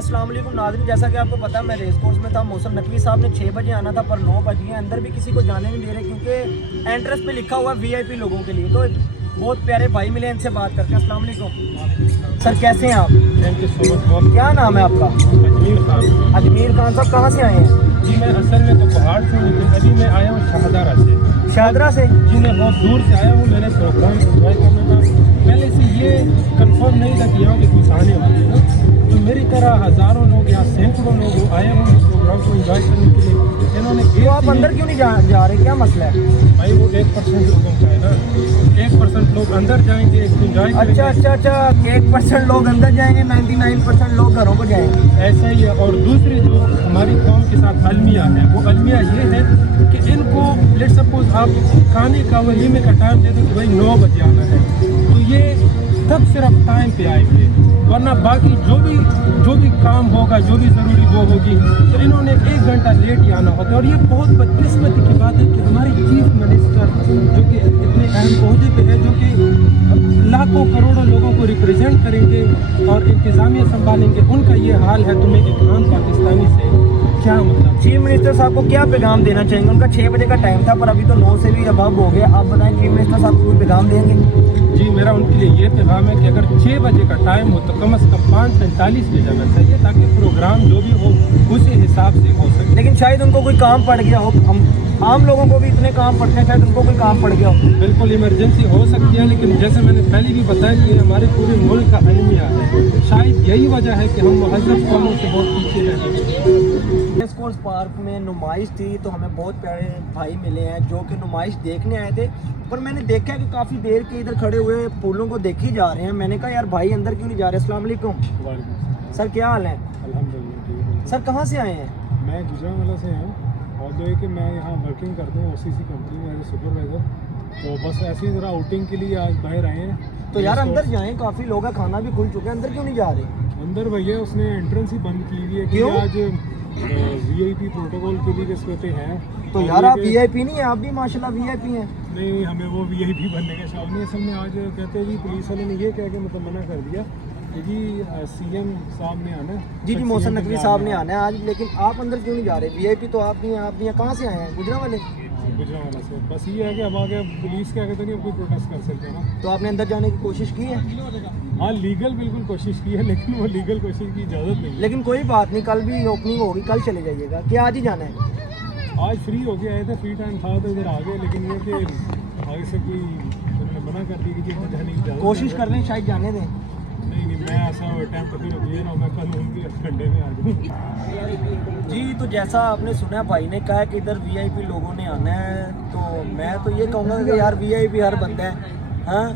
अस्सलाम वालेकुम नाज़रीन, जैसा कि आपको पता है मैं रेस कोर्स में था। मौसम नकवी साहब ने 6 बजे आना था पर 9 बज गए। अंदर भी किसी को जाने नहीं दे रहे क्योंकि एंट्रेंस पे लिखा हुआ VIP लोगों के लिए। तो बहुत प्यारे भाई मिले, इनसे बात करते हैं। अस्सलाम वालेकुम सर, कैसे हैं आप? Thank you so much. क्या नाम है आपका? अजमीर खान। अजमीर खान साहब, कहाँ से आए हैं? जी मैं असल में तो पहाड़ से, लेकिन अभी मैं आया हूँ शाहदारा से। शाहदरा से? जी मैं बहुत दूर से आया हूँ। मैंने प्रोग्राम एंजॉय करना था। पहले से ये कंफर्म नहीं था कि यहाँ के कुछ आने वाले हैं। तो मेरी तरह हज़ारों लोग या सैकड़ों लोग आए हैं इस प्रोग्राम को एंजॉय करने के लिए। इन्होंने तो आप अंदर क्यों नहीं जा रहे, क्या मसला है? भाई वो 1% लोगों का है ना, 1% लोग अंदर जाएंगे, एंजॉय करेंगे। अच्छा 1% लोग अंदर जाएंगे, 99% लोग घरों को जाएंगे। ऐसा ही है। और दूसरी जो हमारी कौम के साथ अलमिया है, वो अलमिया ये है कि इनको लेट सपोज आप खाने का वलीमे का टाइम दे दो कि भाई 9 बजे आना है, तो ये तब सिर्फ टाइम पे आएंगे, वरना बाकी जो भी काम होगा, जो भी ज़रूरी वो होगी, तो इन्होंने 1 घंटा लेट ही आना होता है। और ये बहुत बदकिस्मती की बात है कि हमारी चीफ मिनिस्टर जो कि इतने अहम ओहदे पे है, जो कि लाखों करोड़ों लोगों को रिप्रेजेंट करेंगे और इंतज़ामिया संभालेंगे, उनका ये हाल है। तो मैं एक आम पाकिस्तानी से क्या मतलब, चीफ मिनिस्टर साहब को क्या पैगाम देना चाहेंगे? उनका 6 बजे का टाइम था पर अभी तो 9 से भी अबव हो गया। आप बताएं, चीफ मिनिस्टर साहब को कोई पैगाम देंगे? जी मेरा उनके लिए ये पैगाम है कि अगर 6 बजे का टाइम हो तो कम से कम 5:45 पे जाना चाहिए, ताकि प्रोग्राम जो भी हो उसी हिसाब से हो सके। लेकिन शायद उनको कोई काम पड़ गया हो। हम आम लोगों को भी इतने काम पड़ते हैं, शायद उनको कोई काम पड़ गया हो। बिल्कुल इमरजेंसी हो सकती है, लेकिन जैसे मैंने पहले भी बताया कि हमारे पूरे मुल्क का अलमिया है। शायद यही वजह है कि हम महज़ब कौमों से बहुत पीछे रहे। रेस कोर्स पार्क में नुमाइश थी तो हमें बहुत प्यारे भाई मिले हैं जो कि नुमाइश देखने आए थे। पर मैंने देखा है कि काफ़ी देर के इधर खड़े हुए फूलों को देख ही जा रहे हैं। मैंने कहा यार भाई अंदर क्यों नहीं जा रहे? अस्सलाम वालेकुम सर, क्या हाल है? अल्हम्दुलिल्लाह। सर कहाँ से आए हैं? मैं गुजरांवाला से हूँ और जो है कि मैं यहाँ वर्किंग करता हूँ OCC कंपनी में एज ए सुपरवाइज़र। तो बस ऐसे ही ज़रा आउटिंग के लिए आज बाहर आए हैं। तो यार अंदर जाएं, काफ़ी लोग हैं, खाना भी खुल चुके हैं, अंदर क्यों नहीं जा रहे? अंदर भैया उसने एंट्रेंस ही बंद की हुई है कि क्यों? आज VIP प्रोटोकॉल के लिए इस वजह हैं। तो यार आप VIP नहीं है, आप भी माशाल्लाह VIP हैं। नहीं, हमें वो VIP बनने का शौक नहीं। असल में आज कहते हैं जी पुलिस वाले ने ये कह के मतलब मना कर दिया कि जी CM साहब ने आना है। जी मौसम नकवी साहब ने आना है आज, लेकिन आप अंदर क्यों नहीं जा रहे? VIP तो आप नहीं हैं, आप नहीं हैं। कहाँ से आए हैं? गुजरांवाले? गुजरांवाला से। बस ये है कि अब आगे पुलिस क्या कहते हैं कि कोई प्रोटेस्ट कर सकते हैं ना। तो आपने अंदर जाने की कोशिश की है? हाँ लीगल बिल्कुल कोशिश की है, लेकिन वो लीगल कोशिश की इजाज़त नहीं है। लेकिन कोई बात नहीं, कल भी ओपनिंग होगी, कल चले जाइएगा। क्या आज ही जाना है? आज फ्री हो गया आए थे, फ्री टाइम था तो इधर आ गए, लेकिन ये कि आगे से कोई उन्होंने मना कर दी कि जाने की इजाज़त कोशिश कर रहे हैं शायद जाने दें। नहीं, मैं ऐसा टाइम कभी रखिए ना, मैं कल उनके घंटे में आ जाऊँ। जी तो जैसा आपने सुना, भाई ने कहा कि इधर VIP लोगों ने आना है, तो मैं तो ये कहूँगा कि यार VIP हर बंदा है। हाँ,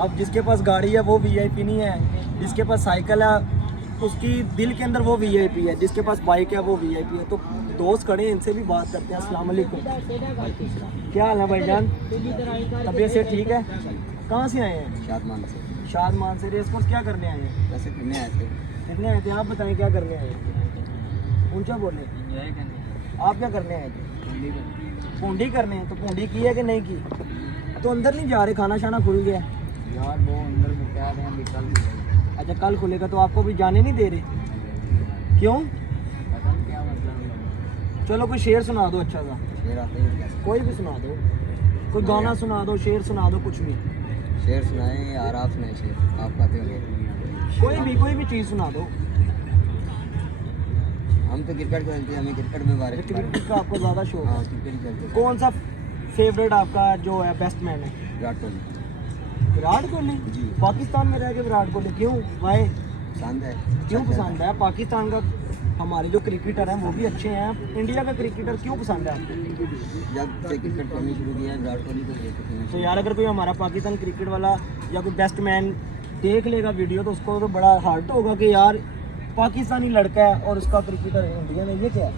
अब जिसके पास गाड़ी है वो VIP नहीं है, जिसके पास साइकिल है उसकी दिल के अंदर वो VIP है, जिसके पास बाइक है वो VIP है। तो दोस्त खड़े हैं, इनसे भी बात करते हैं। अस्सलाम वालेकुम, क्या हाल है भाईजान? तबीयत से ठीक है? कहाँ से आए हैं? शादमान से। शादमान से। रेस कोर्स क्या करने आए हैं? वैसे फिरने आए थे। कितने आए थे? आप बताएं क्या करने आए हैं? ऊंचा बोले। आप क्या करने आए थे? पूंडी करने हैं। तो पूंडी की है कि नहीं की? तो अंदर नहीं जा रहे, खाना शाना खुल गया? यार वो अंदर में क्या रहे हैं अभी कल। अच्छा कल खुलेगा, तो आपको भी जाने नहीं दे रहे? क्यों? पता नहीं क्या मतलब। चलो कोई शेर सुना दो अच्छा सा, शेर आते हैं कैसे? कोई भी सुना दो, कोई गाना सुना दो, शेर सुना दो, कुछ भी। शेर सुनाए यार, आप सुनाए शेर, आप गाते होंगे। कोई भी चीज़ सुना दो। हम तो क्रिकेट खेलते हैं, हमें क्रिकेट में बारे क्रिकेट का आपको ज़्यादा शौक हाँ है? क्रिकेट खेलते हैं। कौन सा फेवरेट आपका जो है बेस्ट मैन है? विराट कोहली। विराट कोहली? जी। पाकिस्तान में रह के विराट कोहली क्यों? वाई? पसंद है। क्यों पसंद है? पाकिस्तान का हमारे जो क्रिकेटर हैं वो भी अच्छे हैं, इंडिया का क्रिकेटर क्यों पसंद है आपको? जब से क्रिकेट खेलनी शुरू किया है विराट कोहली को देखते थे। तो यार अगर कोई हमारा पाकिस्तान क्रिकेट वाला या कोई बेस्ट मैन देख लेगा वीडियो तो उसको तो बड़ा हार्ट होगा कि यार पाकिस्तानी लड़का है और उसका क्रिकेटर है इंडिया में। ये क्या है?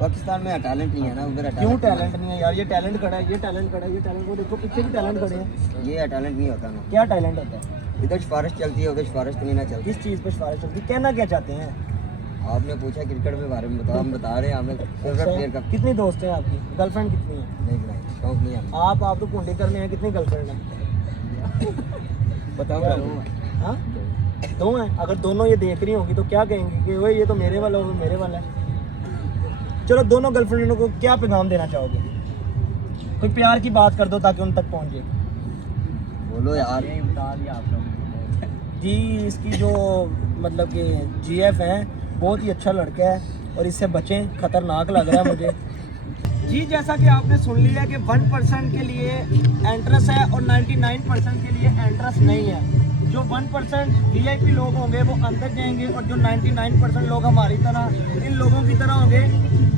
पाकिस्तान में टैलेंट नहीं है ना, उधर क्यों टैलेंट नहीं है यार? ये टैलेंट खड़ा है, ये टैलेंट खड़ा है, ये टैलेंट को देखो, पीछे भी टैलेंट खड़े हैं। ये टैलेंट नहीं होता ना। क्या टैलेंट होता है? इधर सिफारिश चलती है, उधर सिफारिश तो नहीं ना चलती। किस चीज़ पर सिफारिश चलती है? कहना क्या चाहते हैं? आपने पूछा क्रिकेट के बारे में बताओ, हम बता रहे हैं हमें फेवरेट प्लेयर का। कितनी दोस्त है आपकी? गर्लफ्रेंड कितनी है? नहीं बनाई, शौक नहीं है। आप तो पूंडी करने हैं, कितनी गर्लफ्रेंड है? बताओ। हाँ दो हैं। अगर दोनों ये देख रही होंगी तो क्या कहेंगी कि वही ये तो मेरे वाला और मेरे वाला है। चलो दोनों गर्लफ्रेंडों को क्या पैगाम देना चाहोगे? कोई प्यार की बात कर दो ताकि उन तक पहुंचे। बोलो यार। जी इसकी जो मतलब कि GF है बहुत ही अच्छा लड़का है और इससे बचें, खतरनाक लग रहा है मुझे। जी जैसा कि आपने सुन लिया कि 1% के लिए एंट्रेंस है और 99% के लिए एंट्रेंस नहीं है। जो 1% VIP लोग होंगे वो अंदर जाएंगे और जो 99% लोग हमारी तरह इन लोगों की तरह होंगे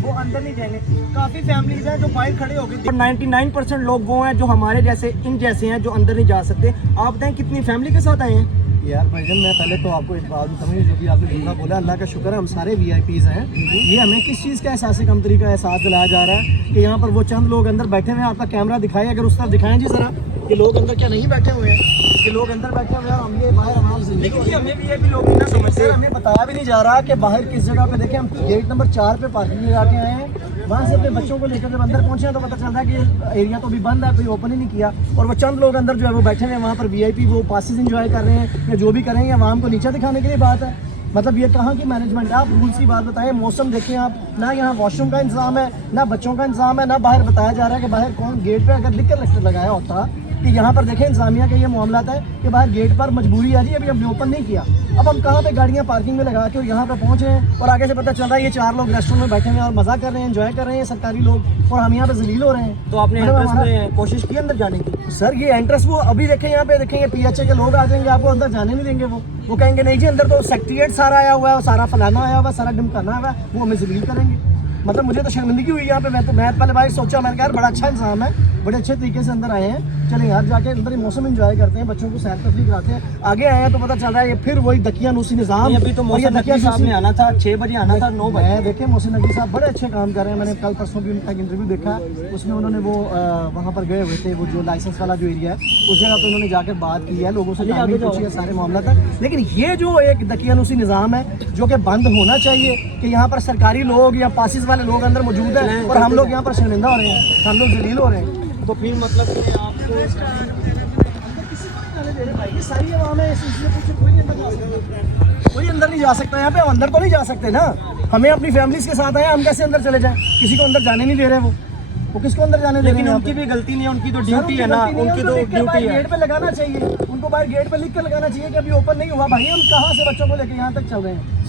वो अंदर नहीं जाएंगे। काफ़ी फैमिलीज हैं जो बाहर खड़े हो गए और 99% लोग वो हैं जो हमारे जैसे इन जैसे हैं जो अंदर नहीं जा सकते। आप बताएं कितनी फैमिली के साथ आए हैं? यार भाईजान मैं पहले तो आपको एक बात बताऊँ, जो भी आपने दूसरा बोला, अल्लाह का शुक्र है हम सारे VIPs हैं। ये हमें किस चीज़ का एहसास कमतरी का एहसास दिलाया जा रहा है कि यहाँ पर वो चंद लोग अंदर बैठे हुए हैं। आपका कैमरा दिखाएं, अगर उस तरफ दिखाएं जी ज़रा, ये लोग अंदर क्या नहीं बैठे हुए हैं? ये लोग अंदर बैठे हुए हैं, हम ये बाहर आराम से। लेकिन ये हमें VIP लोग नहीं ना समझते। हमें बताया भी नहीं जा रहा कि बाहर किस जगह पे देखें। हम गेट नंबर 4 पे पार्किंग लगा के आए हैं, वहाँ से अपने बच्चों को लेकर जब अंदर पहुँचे तो पता चल रहा है कि एरिया तो अभी बंद है, कोई ओपन ही नहीं किया। और वो चंद लोग अंदर जो है वो बैठे हुए हैं, वहाँ पर VIP वो पासेस इंजॉय कर रहे हैं या जो भी कर रहे हैं, या वहाँ को नीचे दिखाने के लिए बात है। मतलब ये कहाँ की मैनेजमेंट है? आप रूल्स की बात बताएं। मौसम देखें आप, ना यहाँ वॉशरूम का इंतजाम है, ना बच्चों का इंतजाम है, ना बाहर बताया जा रहा है कि बाहर कौन गेट पे अगर लिख कर लगाया होता कि यहाँ पर देखें इंतजामिया का ये मामला है कि बाहर गेट पर मजबूरी है जी, अभी हमने ओपन नहीं किया। अब हम कहाँ पे गाड़ियाँ पार्किंग में लगा के और यहाँ पे पहुँचे हैं और आगे से पता चल रहा है ये 4 लोग रेस्टोरेंट में बैठे हुए हैं और मज़ा कर रहे हैं, एंजॉय कर रहे हैं सरकारी लोग, और हम यहाँ पे जलील हो रहे हैं। तो आपने मतलब एंट्रेंस में कोशिश की अंदर जाने की? सर ये एंट्रेंस वो अभी देखें, यहाँ पे देखेंगे PHA के लोग आ जाएंगे, आपको अंदर जाने नहीं देंगे। वो कहेंगे नहीं जी अंदर तो सेक्रेटरीट सारा आया हुआ है, सारा फलाना आया हुआ है, सारा ढिमकाना हुआ है, वो हमें जलील करेंगे। मतलब मुझे तो शर्मिंदगी हुई यहाँ पे। मैं पहले भाई सोचा, मैंने कहा यार बड़ा अच्छा इंतजाम है, बड़े अच्छे तरीके से अंदर आए हैं, चलें यार जाके अंदर ही मौसम एंजॉय करते हैं, बच्चों को सैर तफरीह कराते हैं। आगे आए हैं तो पता चल रहा है ये फिर वही दकियानूसी निज़ाम। अभी तो मौसम नकवी साहब ने आना था, 6 बजे आना था, 9 बजे। देखे मोहसिन नकवी साहब बड़े अच्छे काम कर रहे हैं। मैंने कल परसों भी उनका इंटरव्यू देखा, उसमें उन्होंने वो वहाँ पर गए हुए थे, वो जो लाइसेंस वाला जो एरिया है उस जगह पर उन्होंने जाकर बात की है, लोगों से जानकारी पूछी है, सारे मामला था। लेकिन ये जो एक दकियानूसी निज़ाम है जो कि बंद होना चाहिए कि यहाँ पर सरकारी लोग या पासिस वाले लोग अंदर मौजूद हैं और हम लोग यहाँ पर शर्मिंदा हो रहे हैं, हम लोग जलील हो रहे हैं। तो फिर मतलब कि आपको ये सारी आवाम है, कोई अंदर नहीं जा सकता यहाँ पे। हम अंदर तो नहीं जा सकते ना, हमें अपनी फैमिलीज के साथ आए, हम कैसे अंदर चले जाएं? किसी को अंदर जाने नहीं दे रहे वो किसको अंदर जाने दे रहे हैं? लेकिन उनकी भी गलती नहीं है, उनकी तो ड्यूटी है ना, उनकी तो ड्यूटी है। गेट पे लगाना चाहिए उनको, बाहर गेट पे लिख कर लगाना चाहिए कि अभी ओपन नहीं हुआ। भाई हम कहाँ से बच्चों को लेकर यहाँ तक चल रहे हैं?